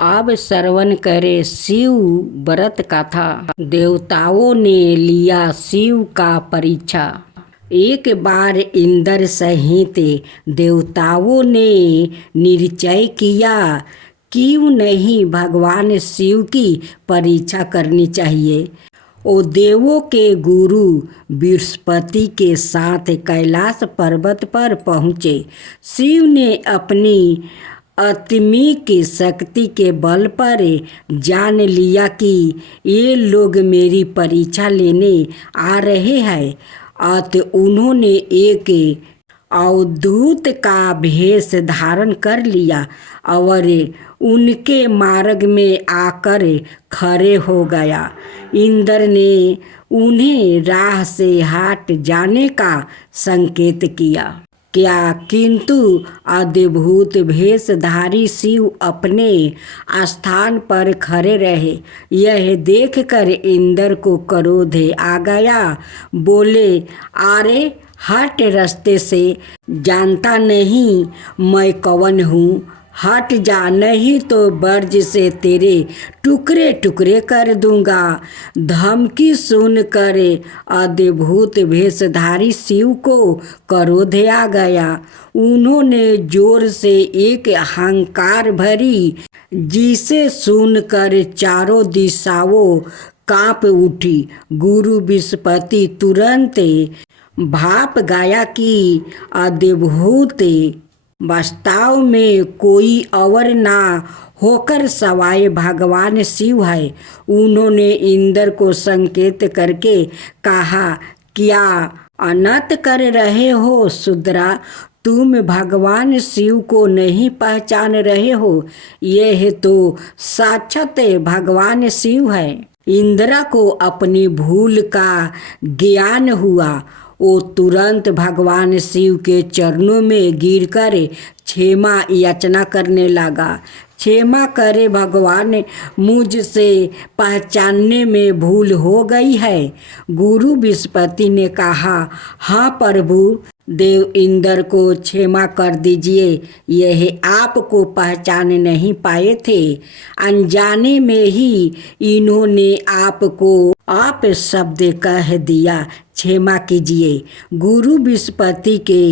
अब श्रवण करे शिव व्रत कथा। देवताओं ने लिया शिव का परीक्षा। एक बार इंद्र सहित देवताओं ने निश्चय किया क्यों नहीं भगवान शिव की परीक्षा करनी चाहिए। वो देवों के गुरु बृहस्पति के साथ कैलाश पर्वत पर पहुँचे। शिव ने अपनी आत्मिक शक्ति के बल पर जान लिया कि ये लोग मेरी परीक्षा लेने आ रहे हैं। अतः उन्होंने एक अवधूत का भेष धारण कर लिया और उनके मार्ग में आकर खड़े हो गया। इंद्र ने उन्हें राह से हट जाने का संकेत किया किंतु अद्भुत भेषधारी शिव अपने स्थान पर खड़े रहे। यह देखकर इंद्र को क्रोध आ गया। बोले, अरे हट रास्ते से, जानता नहीं मैं कौन हूँ? हट जा, नहीं तो बर्ज से तेरे टुकड़े टुकड़े कर दूंगा। धमकी सुनकर अद्भुत भेषधारी शिव को क्रोध आ गया। उन्होंने जोर से एक हंकार भरी जिसे सुनकर चारों दिशाओं कांप उठी। गुरु बृहस्पति तुरंत भाप गया कि अद्भुत वास्तव में कोई और ना होकर सवाए भगवान शिव है। उन्होंने इंद्र को संकेत करके कहा, क्या अनर्थ कर रहे हो शूद्रा? तुम भगवान शिव को नहीं पहचान रहे हो? यह तो साक्षात भगवान शिव है। इंद्र को अपनी भूल का ज्ञान हुआ। वो तुरंत भगवान शिव के चरणों में गिरकर क्षमा याचना करने लगा। क्षमा करे भगवान, मुझसे पहचानने में भूल हो गई है। गुरु बृहस्पति ने कहा, हाँ प्रभु, देव इंद्र को क्षमा कर दीजिए। यह आपको पहचान नहीं पाए थे। अनजाने में ही इन्होंने आपको आप शब्द कह दिया, क्षमा कीजिए। गुरु बृहस्पति के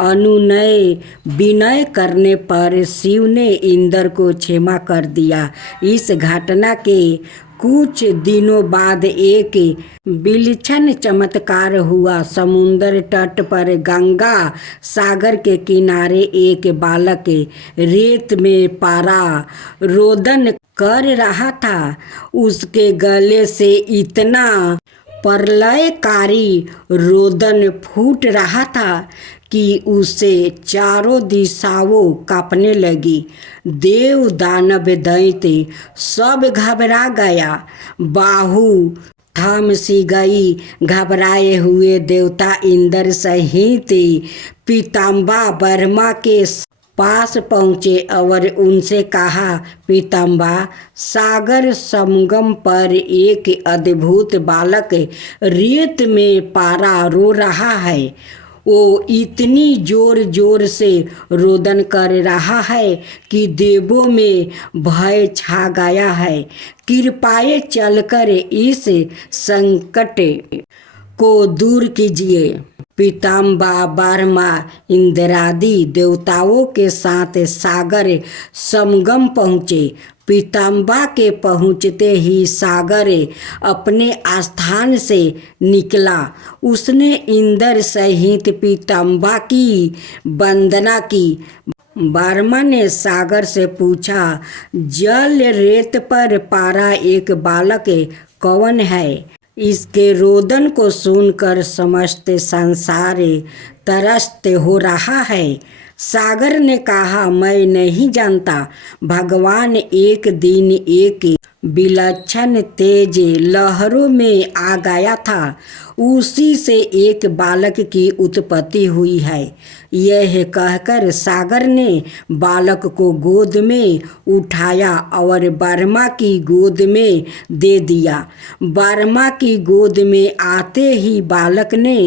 अनुनय विनय करने पर शिव ने इंद्र को क्षमा कर दिया। इस घटना के कुछ दिनों बाद एक विलक्षण चमत्कार हुआ। समुद्र तट पर गंगा सागर के किनारे एक बालक रेत में पारा रोदन कर रहा था। उसके गले से इतना प्रलयकारी रोदन फूट रहा था कि उसे चारों दिशाओं कांपने लगी। देव दानव दैत्य सब घबरा गया। बाहु थम सी गई। घबराए हुए देवता इंद्र सहित पीताम्बर ब्रह्मा के पास पहुँचे और उनसे कहा, पीताम्बर, सागर संगम पर एक अद्भुत बालक रेत में पारा रो रहा है। वो इतनी जोर जोर से रोदन कर रहा है कि देवों में भय छा गया है। कृपया चलकर इस संकट को दूर कीजिए। पीताम्बर ब्रह्मा इंद्रादि देवताओं के साथ सागर संगम पहुँचे। पीताम्बर के पहुँचते ही सागर अपने स्थान से निकला। उसने इंद्र सहित पीताम्बर की वंदना की। ब्रह्मा ने सागर से पूछा, जल रेत पर पारा एक बालक कौन है? इसके रोदन को सुनकर समस्त संसार त्रस्त हो रहा है। सागर ने कहा, मैं नहीं जानता। भगवान एक दिन एक विलक्षण तेज लहरों में आ गया था। उसी से एक बालक की उत्पत्ति हुई है। यह कहकर सागर ने बालक को गोद में उठाया और ब्रह्मा की गोद में दे दिया। ब्रह्मा की गोद में आते ही बालक ने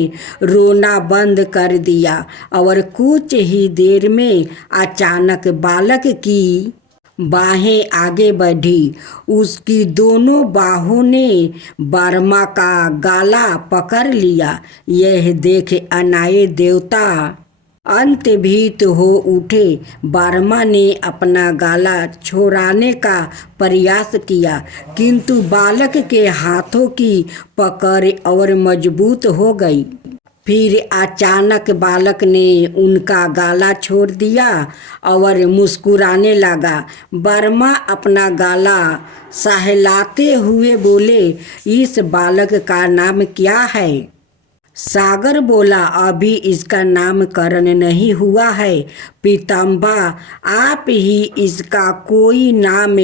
रोना बंद कर दिया और कुछ ही देर में अचानक बालक की बाहें आगे बढ़ी। उसकी दोनों बाहों ने बर्मा का गाला पकड़ लिया। यह देख अनाए देवता अंतभीत हो उठे। बर्मा ने अपना गाला छोड़ाने का प्रयास किया, किंतु बालक के हाथों की पकड़ और मजबूत हो गई। फिर अचानक बालक ने उनका गाला छोड़ दिया और मुस्कुराने लगा। बर्मा अपना गाला सहलाते हुए बोले, इस बालक का नाम क्या है? सागर बोला, अभी इसका नामकरण नहीं हुआ है पीताम्बा, आप ही इसका कोई नाम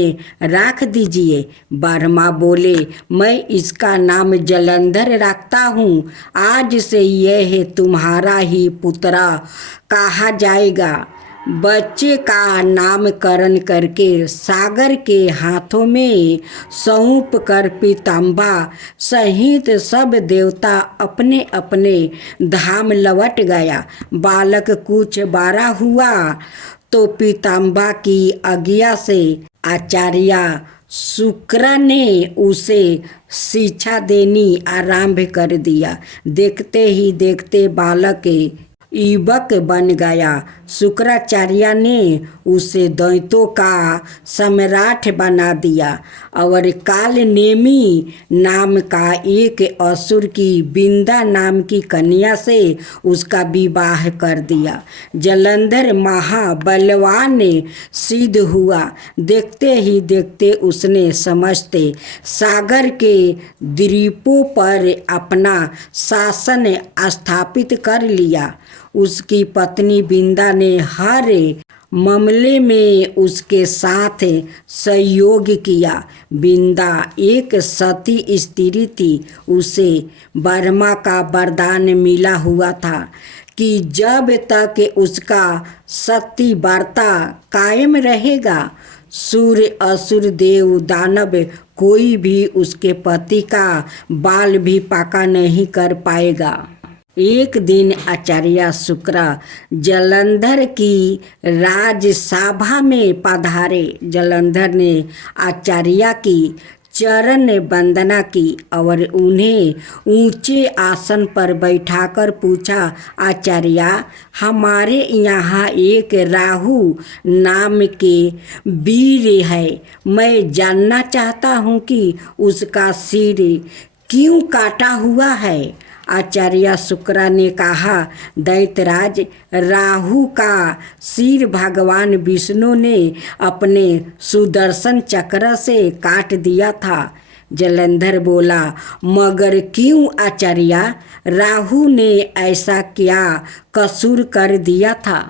रख दीजिए। बर्मा बोले, मैं इसका नाम जलंधर रखता हूँ। आज से यह तुम्हारा ही पुत्र कहा जाएगा। बच्चे का नामकरण करके सागर के हाथों में सौंप कर पीताम्बा सहित सब देवता अपने अपने धाम लौट गया। बालक कुछ बड़ा हुआ तो पीताम्बा की आज्ञा से आचार्य शुक्र ने उसे शिक्षा देनी आरंभ कर दिया। देखते ही देखते बालक युवक बन गया। शुक्राचार्य ने उसे दैत्यों का सम्राट बना दिया और कालनेमी नाम का एक असुर की बिंदा नाम की कन्या से उसका विवाह कर दिया। जलंधर महाबलवान सिद्ध हुआ। देखते ही देखते उसने समस्त सागर के द्वीपों पर अपना शासन स्थापित कर लिया। उसकी पत्नी बिंदा ने हर मामले में उसके साथ सहयोग किया। बिंदा एक सती स्त्री थी। उसे बर्मा का वरदान मिला हुआ था कि जब तक उसका सती व्रत कायम रहेगा, सूर्य असुर देव दानव कोई भी उसके पति का बाल भी पाका नहीं कर पाएगा। एक दिन आचार्य शुक्र जलंधर की राजसभा में पधारे। जलंधर ने आचार्य की चरण वंदना की और उन्हें ऊंचे आसन पर बैठाकर पूछा, आचार्य, हमारे यहाँ एक राहु नाम के वीर है। मैं जानना चाहता हूँ कि उसका सिर क्यों काटा हुआ है? आचार्य शुक्र ने कहा, दैत्यराज, राहु का सिर भगवान विष्णु ने अपने सुदर्शन चक्र से काट दिया था। जलंधर बोला, मगर क्यों आचार्य? राहु ने ऐसा क्या कसूर कर दिया था?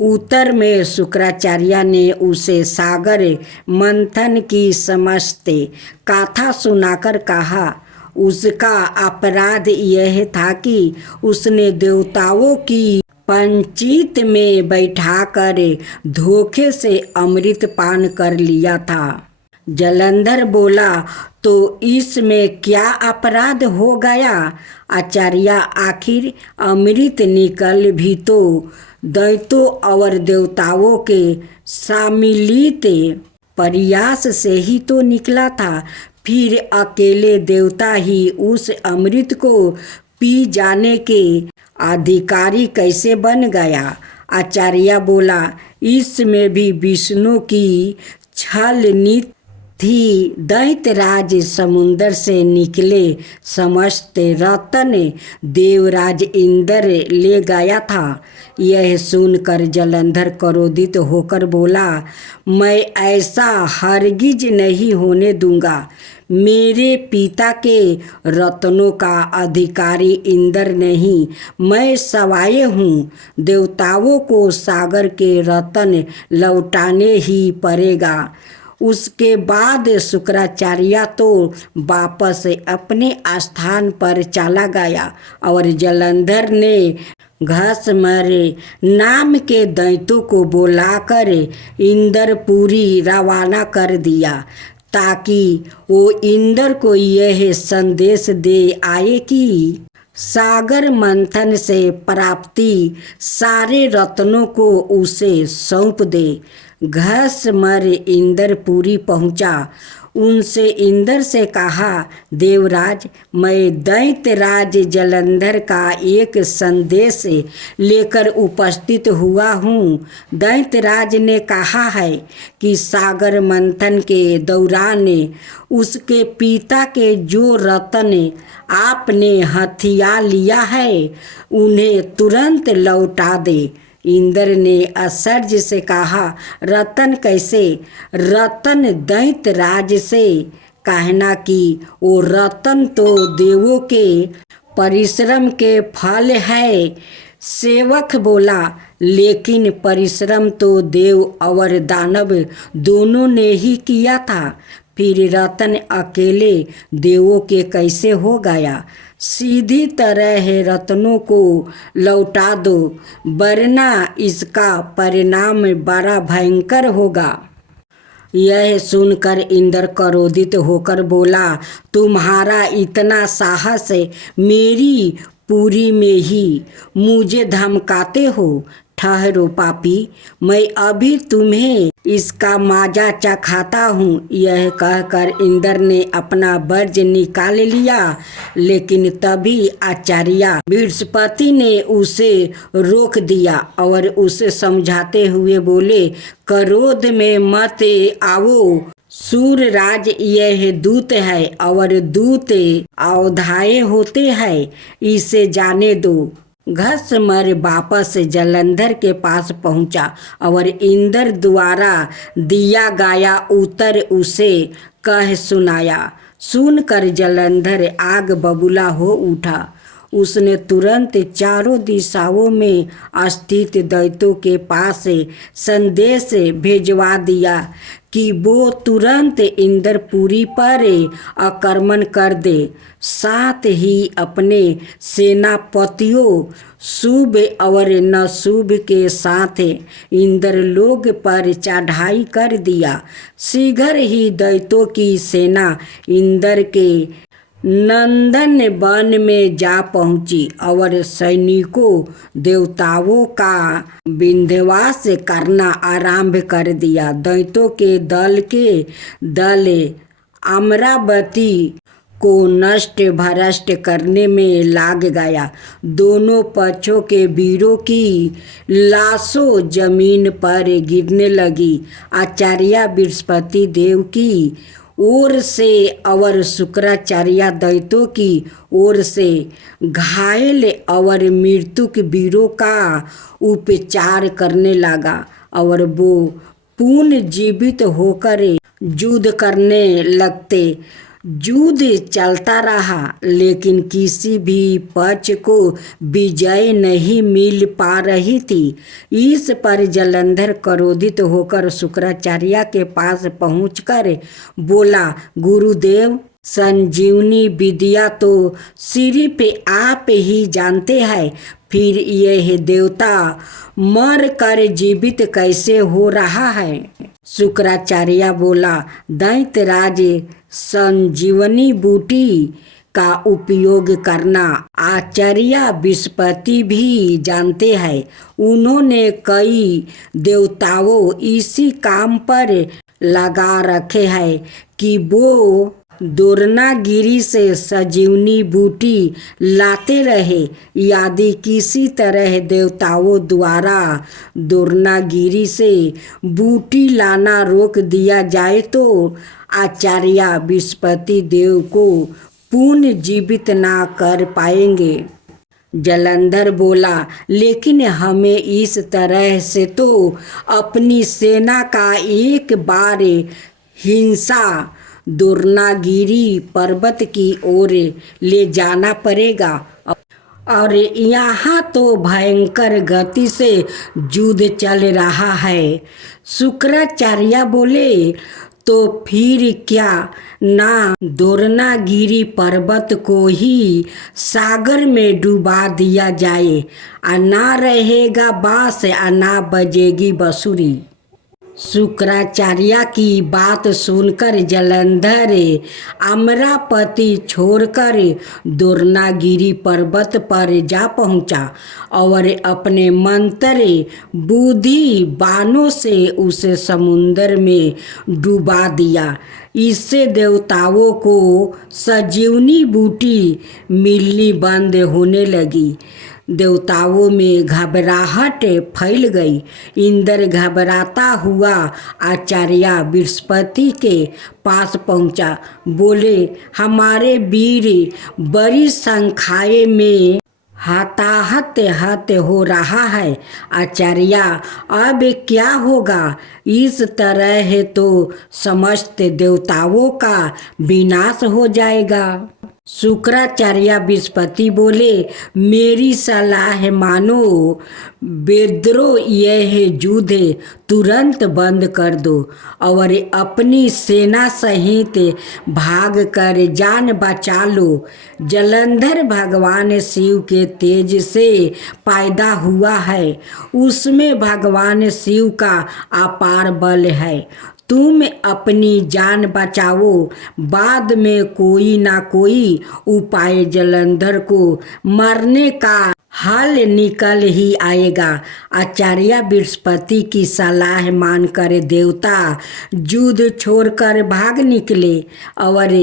उत्तर में शुक्राचार्य ने उसे सागर मंथन की समस्त कथा सुनाकर कहा, उसका अपराध यह था कि उसने देवताओं की पंचित में बैठाकर धोखे से अमृत पान कर लिया था। जलंधर बोला, तो इसमें क्या अपराध हो गया? आचार्य, आखिर अमृत निकल भी तो दैत्यों और देवताओं के सम्मिलित प्रयास से ही तो निकला था। फिर अकेले देवता ही उस अमृत को पी जाने के अधिकारी कैसे बन गया? आचार्य बोला, इसमें भी विष्णु की छल नीति थी। दैत्यराज समुद्र से निकले समस्त रत्न देवराज इंद्र ले गया था। यह सुनकर जलंधर क्रोधित होकर बोला, मैं ऐसा हरगिज नहीं होने दूंगा। मेरे पिता के रत्नों का अधिकारी इंद्र नहीं, मैं सवाए हूँ। देवताओं को सागर के रत्न लौटाने ही पड़ेगा। उसके बाद शुक्राचार्य तो वापस अपने स्थान पर चला गया और जलंधर ने घसमरे नाम के दैत्यों को बुलाकर इंद्रपुरी रवाना कर दिया, ताकि वो इंद्र को यह संदेश दे आए कि सागर मंथन से प्राप्ति सारे रत्नों को उसे सौंप दे। घस मर इंद्रपुरी पहुंचा। उनसे इंद्र से कहा, देवराज, मैं दैत्यराज जलंधर का एक संदेश लेकर उपस्थित हुआ हूँ। दैत्यराज ने कहा है कि सागर मंथन के दौरान उसके पिता के जो रत्न आपने हथिया लिया है उन्हें तुरंत लौटा दे। इंद्र ने आश्चर्य से कहा, रतन कैसे? रतन दैत्यराज से कहना कि वो रतन तो देवों के परिश्रम के फल है। सेवक बोला, लेकिन परिश्रम तो देव और दानव दोनों ने ही किया था, फिर रतन अकेले देवों के कैसे हो गया? सीधी तरह रत्नों को लौटा दो, वरना इसका परिणाम बड़ा भयंकर होगा। यह सुनकर इंद्र क्रोधित होकर बोला, तुम्हारा इतना साहस मेरी पुरी में ही मुझे धमकाते हो? ठहरो पापी, मैं अभी तुम्हें इसका माजा चखाता हूँ। यह कहकर इंद्र ने अपना वज्र निकाल लिया, लेकिन तभी आचार्य बृहस्पति ने उसे रोक दिया और उसे समझाते हुए बोले, क्रोध में मत आओ। सूर्यराज यह दूत है और दूत अवधाये होते हैं, इसे जाने दो। घसमर वापस जलंधर के पास पहुंचा और इंद्र द्वारा दिया गया उत्तर उसे कह सुनाया। सुनकर जलंधर आग बबूला हो उठा। उसने तुरंत चारों दिशाओं में स्थित दैत्यों के पास संदेश भेजवा दिया कि वो तुरंत इंद्रपुरी पर आक्रमण कर दे। साथ ही अपने सेनापतियों शुभ और नशुभ के साथ इंद्रलोक पर चढ़ाई कर दिया। शीघ्र ही दैत्यों की सेना इंद्र के नंदन वन में जा पहुंची और सैनिकों देवताओं का विंध्यवास करना आरंभ कर दिया। दैत्यों के दल अमरावती को नष्ट भ्रष्ट करने में लाग गया। दोनों पक्षों के वीरों की लाशों जमीन पर गिरने लगी। आचार्य बृहस्पति देव की ओर से और शुक्राचार्य दैत्यों की ओर से घायल और मृतक वीरों का उपचार करने लगा और वो पुनर्जीवित होकर युद्ध करने लगते। युद्ध चलता रहा, लेकिन किसी भी पक्ष को विजय नहीं मिल पा रही थी। इस पर जलंधर क्रोधित होकर शुक्राचार्य के पास पहुंचकर बोला, गुरुदेव, संजीवनी विद्या तो सिर्फ आप ही जानते हैं, फिर यह देवता मर कर जीवित कैसे हो रहा है? शुक्राचार्य बोला, दैत्यराज संजीवनी बूटी का उपयोग करना आचार्य बृहस्पति भी जानते हैं। उन्होंने कई देवताओं इसी काम पर लगा रखे हैं कि वो दोरनागिरी से संजीवनी बूटी लाते रहे। यदि किसी तरह देवताओं द्वारा दोरनागिरी से बूटी लाना रोक दिया जाए तो आचार्य बृहस्पति देव को पुनर्जीवित ना कर पाएंगे। जलंधर बोला, लेकिन हमें इस तरह से तो अपनी सेना का एक बार हिंसा दोरनागिरी पर्वत की ओर ले जाना पड़ेगा और यहाँ तो भयंकर गति से युद्ध चल रहा है। शुक्राचार्य बोले, तो फिर क्या ना दोरनागिरी पर्वत को ही सागर में डुबा दिया जाए, और ना रहेगा बांस और ना बजेगी बांसुरी। शुक्राचार्य की बात सुनकर जलंधर अमरापति छोड़कर द्रोणागिरी पर्वत पर जा पहुंचा और अपने मंत्र बुद्धि बाणों से उसे समुद्र में डुबा दिया। इससे देवताओं को संजीवनी बूटी मिलनी बंद होने लगी। देवताओं में घबराहट फैल गई। इंद्र घबराता हुआ आचार्य बृहस्पति के पास पहुंचा। बोले, हमारे वीर बड़ी संख्या में हताहत हो रहा है। आचार्य, अब क्या होगा? इस तरह तो समस्त देवताओं का विनाश हो जाएगा। शुक्राचार्य बृहस्पति बोले, मेरी सलाह मानो, विद्रोह यह युद्ध तुरंत बंद कर दो और अपनी सेना सहित भाग कर जान बचा लो। जलंधर भगवान शिव के तेज से पैदा हुआ है, उसमें भगवान शिव का अपार बल है। तुम अपनी जान बचाओ, बाद में कोई ना कोई उपाय जलंधर को मारने का हल निकल ही आएगा। आचार्य बृहस्पति की सलाह मानकर देवता युद्ध छोड़कर भाग निकले और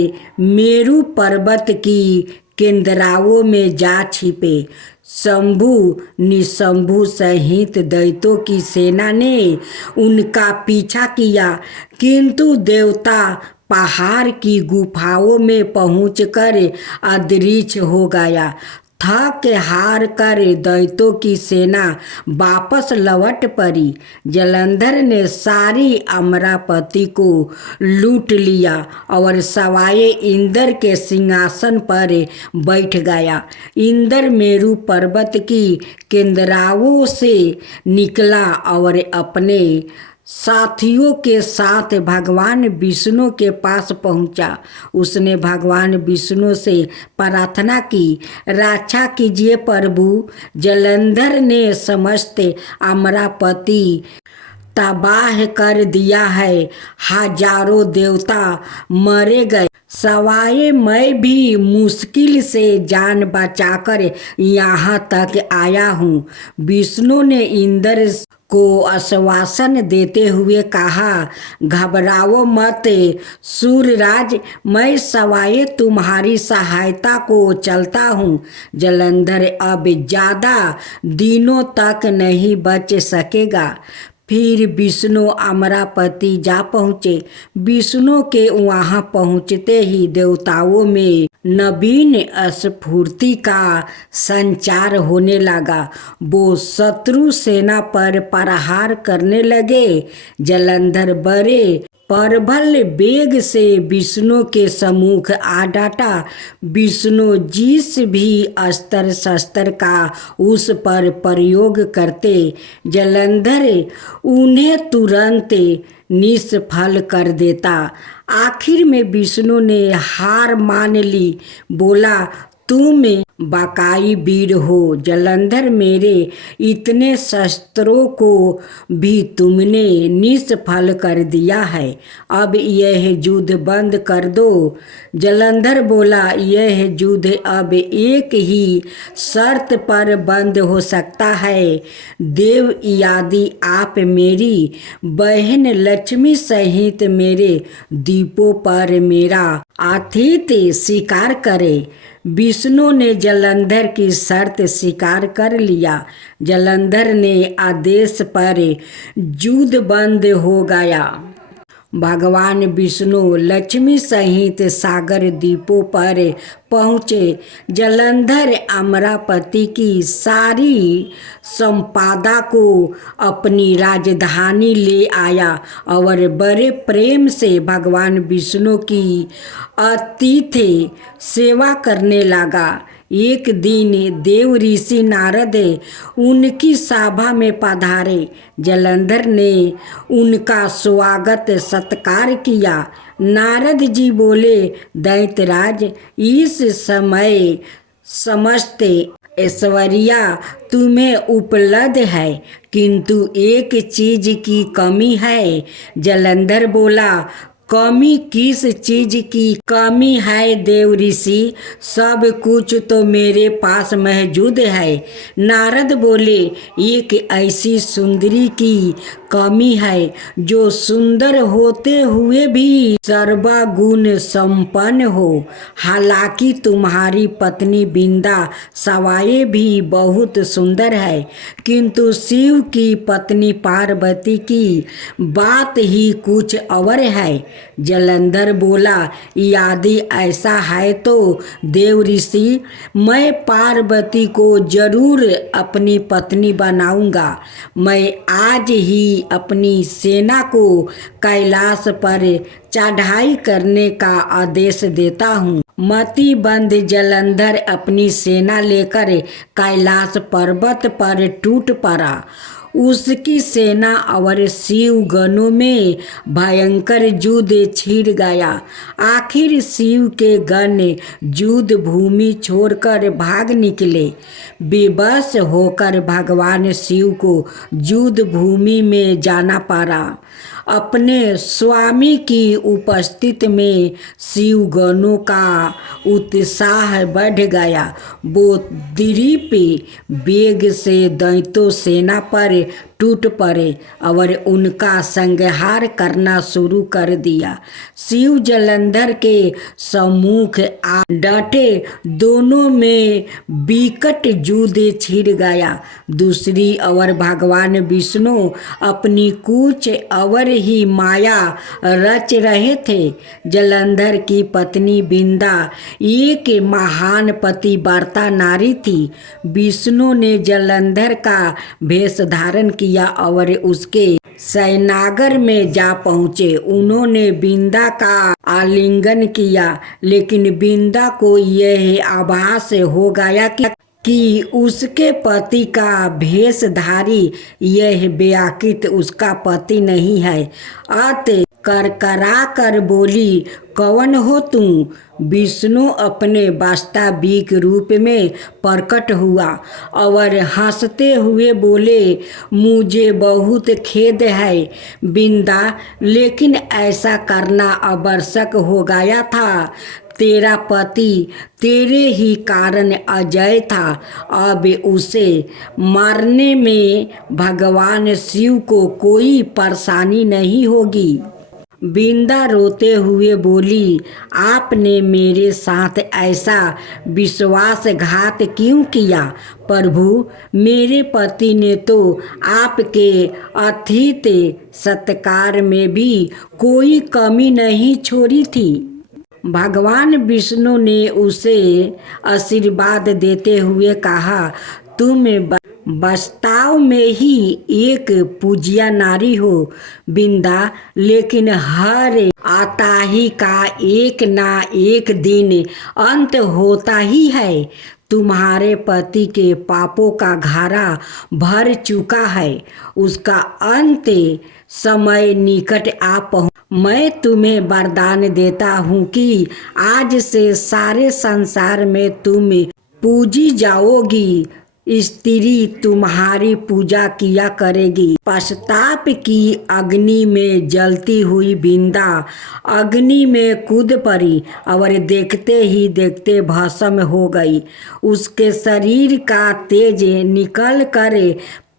मेरु पर्वत की केंद्राओं में जा छिपे। शंभु निशंभु सहित दैत्यों की सेना ने उनका पीछा किया, किंतु देवता पहाड़ की गुफाओं में पहुंचकर अदृश्य हो गया। थक हार कर दैत्यों की सेना वापस लौट पड़ी। जलंधर ने सारी अमरावती को लूट लिया और सवाए इंद्र के सिंहासन पर बैठ गया। इंद्र मेरु पर्वत की केंद्राओं से निकला और अपने साथियों के साथ भगवान विष्णु के पास पहुंचा। उसने भगवान विष्णु से प्रार्थना की, रक्षा कीजिए प्रभु, जलंधर ने समस्त अमरावती तबाह कर दिया है। हजारों देवता मारे गए, सवाए मैं भी मुश्किल से जान बचाकर यहाँ तक आया हूँ। विष्णु ने इंद्र को आश्वासन देते हुए कहा, घबराओ मत सूर्यराज, मैं सवाए तुम्हारी सहायता को चलता हूँ। जलंधर अब ज़्यादा दिनों तक नहीं बच सकेगा। फिर विष्णु अमरावती जा पहुँचे। विष्णु के वहाँ पहुँचते ही देवताओं में नवीन स्फूर्ति का संचार होने लगा। वो शत्रु सेना पर प्रहार करने लगे। जलंधर बड़े प्रबल वेग से विष्णु के सम्मुख आ डाटा। विष्णु जिस भी अस्त्र शस्त्र का उस पर प्रयोग करते, जलंधर उन्हें तुरंत निष्फल कर देता। आखिर में विष्णु ने हार मान ली। बोला, तुम बाकाई वीर हो जलंधर, मेरे इतने शस्त्रों को भी तुमने निष्फल कर दिया है। अब यह युद्ध बंद कर दो। जलंधर बोला, यह युद्ध अब एक ही शर्त पर बंद हो सकता है। देव यदि आप मेरी बहन लक्ष्मी सहित मेरे द्वीपों पर मेरा आतिथ्य स्वीकार करे। विष्णु ने जलंधर की शर्त स्वीकार कर लिया। जलंधर ने आदेश पर युद्ध बंद हो गया। भगवान विष्णु लक्ष्मी सहित सागर द्वीपों पर पहुँचे। जलंधर अमरावती की सारी संपदा को अपनी राजधानी ले आया और बड़े प्रेम से भगवान विष्णु की अतिथि सेवा करने लगा। एक दिन देव ऋषि नारद उनकी सभा में पधारे। जलंधर ने उनका स्वागत सत्कार किया। नारद जी बोले, दैत्यराज, इस समय समस्त ऐश्वर्या तुम्हें उपलब्ध है, किंतु एक चीज की कमी है। जालंधर बोला, कमी किस चीज की कमी है देव ऋषि? सब कुछ तो मेरे पास मौजूद है। नारद बोले, एक ऐसी सुंदरी की कमी है जो सुंदर होते हुए भी सर्वगुण संपन्न हो। हालांकि तुम्हारी पत्नी बिंदा सवाए भी बहुत सुंदर है, किंतु शिव की पत्नी पार्वती की बात ही कुछ और है। जालंधर बोला, यदि ऐसा है तो देव ऋषि, मैं पार्वती को जरूर अपनी पत्नी बनाऊंगा। मैं आज ही अपनी सेना को कैलाश पर चढ़ाई करने का आदेश देता हूँ। मतिबंध जालंधर अपनी सेना लेकर कैलाश पर्वत पर टूट पड़ा। उसकी सेना और शिव गणों में भयंकर युद्ध छिड़ गया। आखिर शिव के गण युद्ध भूमि छोड़कर भाग निकले। बेबस होकर भगवान शिव को युद्ध भूमि में जाना पड़ा। अपने स्वामी की उपस्थिति में शिव गणों का उत्साह बढ़ गया। वो दिलीप वेग से दैत्य सेना पर टूट पड़े और उनका संहार करना शुरू कर दिया। शिव जालंधर के सम्मुख आ डटे। दोनों में विकट युद्ध छिड़ गया। दूसरी ओर भगवान विष्णु अपनी कुछ और ही माया रच रहे थे। जालंधर की पत्नी बिंदा एक महान पतिव्रता नारी थी। विष्णु ने जालंधर का वेश धारण किया और उसके सैनागर में जा पहुंचे। उन्होंने बिंदा का आलिंगन किया, लेकिन बिंदा को यह आभास हो गया कि उसके पति का भेषधारी यह बेआकित उसका पति नहीं है। अतः करकरा कर बोली, कौन हो तुम? विष्णु अपने वास्तविक रूप में प्रकट हुआ और हंसते हुए बोले, मुझे बहुत खेद है बिंदा, लेकिन ऐसा करना आवश्यक हो गया था। तेरा पति तेरे ही कारण अजय था। अब उसे मारने में भगवान शिव को कोई परेशानी नहीं होगी। बिंदा रोते हुए बोली, आपने मेरे साथ ऐसा विश्वासघात क्यों किया? प्रभु, मेरे पति ने तो आपके अतिथि सत्कार में भी कोई कमी नहीं छोड़ी थी। भगवान विष्णु ने उसे आशीर्वाद देते हुए कहा, तुम वास्तव में ही एक पूज्य नारी हो बिंदा, लेकिन हर आताही का एक ना एक दिन अंत होता ही है। तुम्हारे पति के पापों का घारा भर चुका है। उसका अंत समय निकट आ पहुंचा। मैं तुम्हें वरदान देता हूँ कि आज से सारे संसार में तुम पूजी जाओगी। स्त्री तुम्हारी पूजा किया करेगी। पश्चाताप की अग्नि में जलती हुई बिंदा अग्नि में कूद पड़ी और देखते ही देखते भस्म हो गई। उसके शरीर का तेज निकल कर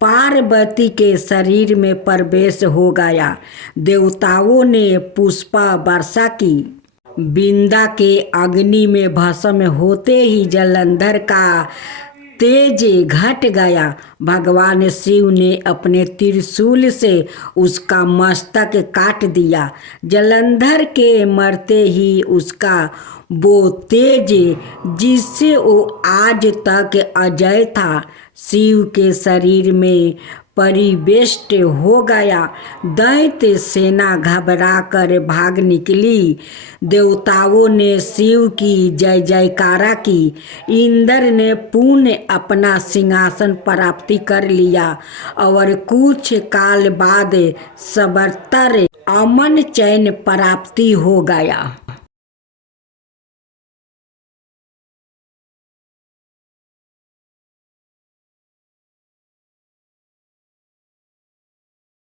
पार्वती के शरीर में प्रवेश हो गया। देवताओं ने पुष्प वर्षा की। बिंदा के अग्नि में भस्म होते ही जालंधर का तेज घट गया। भगवान शिव ने अपने त्रिशूल से उसका मस्तक काट दिया। जालंधर के मरते ही उसका वो तेज जिससे वो आज तक अजय था, शिव के शरीर में परिवेष्ट हो गया। दैत्य सेना घबरा कर भाग निकली। देवताओं ने शिव की जय जयकारा की। इंद्र ने पुनः अपना सिंहासन प्राप्ति कर लिया और कुछ काल बाद सर्वत्र अमन चैन प्राप्ति हो गया।